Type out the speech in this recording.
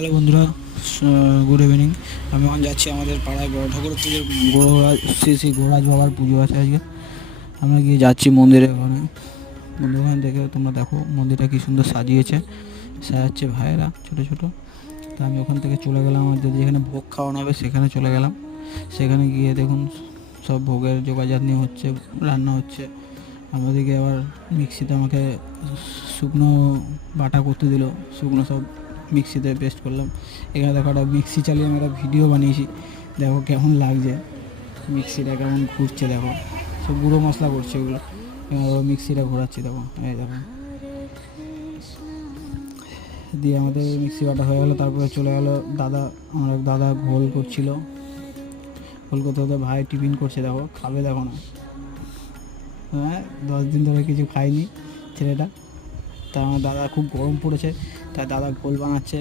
Hello বন্ধুরা, good evening. আমি এখন যাচ্ছি আমাদের পাড়ায় বড় ঠাকুর পুজোর শ্রী শ্রী গোরাজ বাবার পুজো আছে আজকে। আমরা গিয়ে যাচ্ছি মন্দিরে। ওখানে দেখে তোমরা দেখো মন্দিরটা কী সুন্দর সাজাচ্ছে ভাইয়েরা ছোটো ছোটো। তা আমি ওখান থেকে চলে গেলাম, আমাদের যেখানে ভোগ খাওয়ানো হবে সেখানে চলে গেলাম। সেখানে গিয়ে দেখুন সব ভোগের জোগাড় হচ্ছে, রান্না হচ্ছে। আমাদেরকে আবার মিক্সিতে আমাকে শুকনো বাটা করতে দিল, শুকনো সব মিক্সিতে পেস্ট করলাম। এখানে দেখো একটা মিক্সি চালিয়ে আমি একটা ভিডিও বানিয়েছি, দেখো কেমন লাগছে, মিক্সিটা কেমন ঘুরছে, দেখো সব গুঁড়ো মশলা করছে ওগুলো। মিক্সিটা ঘোরাচ্ছি, দেখো এই দেখো। দিয়ে আমাদের মিক্সি বাটা হয়ে গেলো, তারপরে চলে গেলো আমার দাদা ঘোল করছিল। ঘোল করতে হতে ভাই টিফিন করছে, দেখো খাবে দেখো না। হ্যাঁ, 10 দিন ধরে কিছু খাইনি ছেলেটা। তা আমার দাদা খুব গরম পড়েছে, তাই দাদা ঘোল বানাচ্ছে।